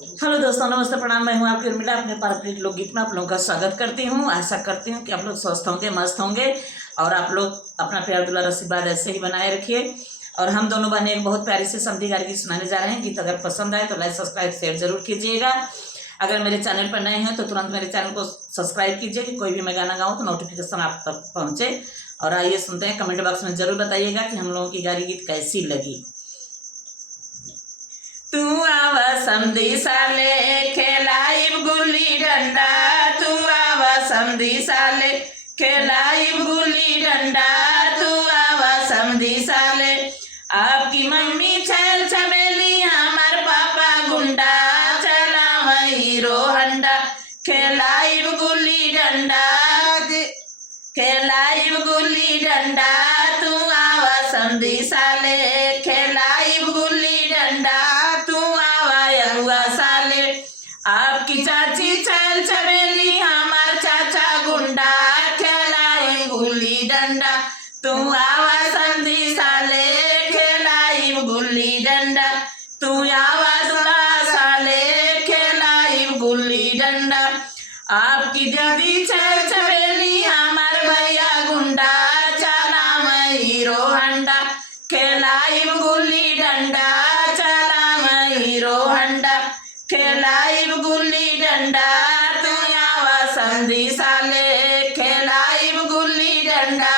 Hello दोस्तों, नमस्ते, प्रणाम। मैं हूं आपकी उर्मिला, अपने पारंपरिक लोकगीत में आप लोगों का स्वागत करती हूं। आशा करती हूं कि आप लोग स्वस्थ होंगे, मस्त होंगे और आप लोग अपना प्यार दुलार आशीर्वाद ऐसे ही बनाए रखिए। और हम दोनों बहनें एक बहुत प्यारी से समधी गारी गीत सुनाने जा रहे हैं। गीत अगर पसंद आए तो लाइक सब्सक्राइब शेयर जरूर कीजिएगा। अगर मेरे चैनल पर नए हैं तो तुरंत मेरे चैनल को सब्सक्राइब कीजिए कि कोई भी मैं गाना गाऊँ तो नोटिफिकेशन आप तक पहुँचे। और आइए सुनते हैं। कमेंट बॉक्स में जरूर बताइएगा कि हम लोगों की गारी गीत कैसी लगी। तू आवा समधी साले खेलाइब गुल्ली डंडा, तू आवा समधी साले खेलाइब गुल्ली डंडा, तू आवा समधी साले। आपकी मम्मी छैल छबेली, हमार पापा गुंडा, चला हीरो हंडा, खेलाइब गुल्ली डंडा, खेलाइब गुल्ली डंडा, तू आवा समधी साले खेलाइब गुल्ली डंडा, साले। आपकी चाची छैल छबेली, हमार चाचा गुंडा, खेलाई गुल्ली डंडा, तू आवा समधी साले खेलाई गुल्ली डंडा, तू आवा दुल्हा साले खेलाई गुल्ली डंडा। आपकी दादी छैल छबेली, हमार भैया गुंडा, चला हीरो हंडा, खेलाई गुल्ली डंडा, चला हीरो हंडा, खेलाइब गुल्ली डंडा, तू आवा समधी साले खेलाइब गुल्ली डंडा,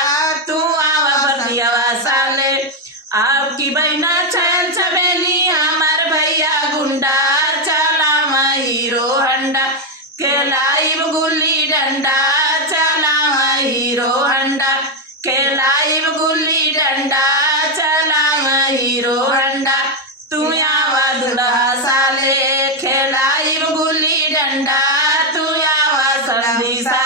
तू आवा बतियावा साले। आपकी बहना छैल छबेली, हमार भैया गुंडा, चला हीरो हंडा, खेलाइब गुल्ली डंडा, चला हीरो हंडा, खेलाइब गुल्ली डंडा, चला हीरो हंडा, तू आवा दुल्हा साले खेलाइब गुल्ली डंडा, तू आवा समधी साले।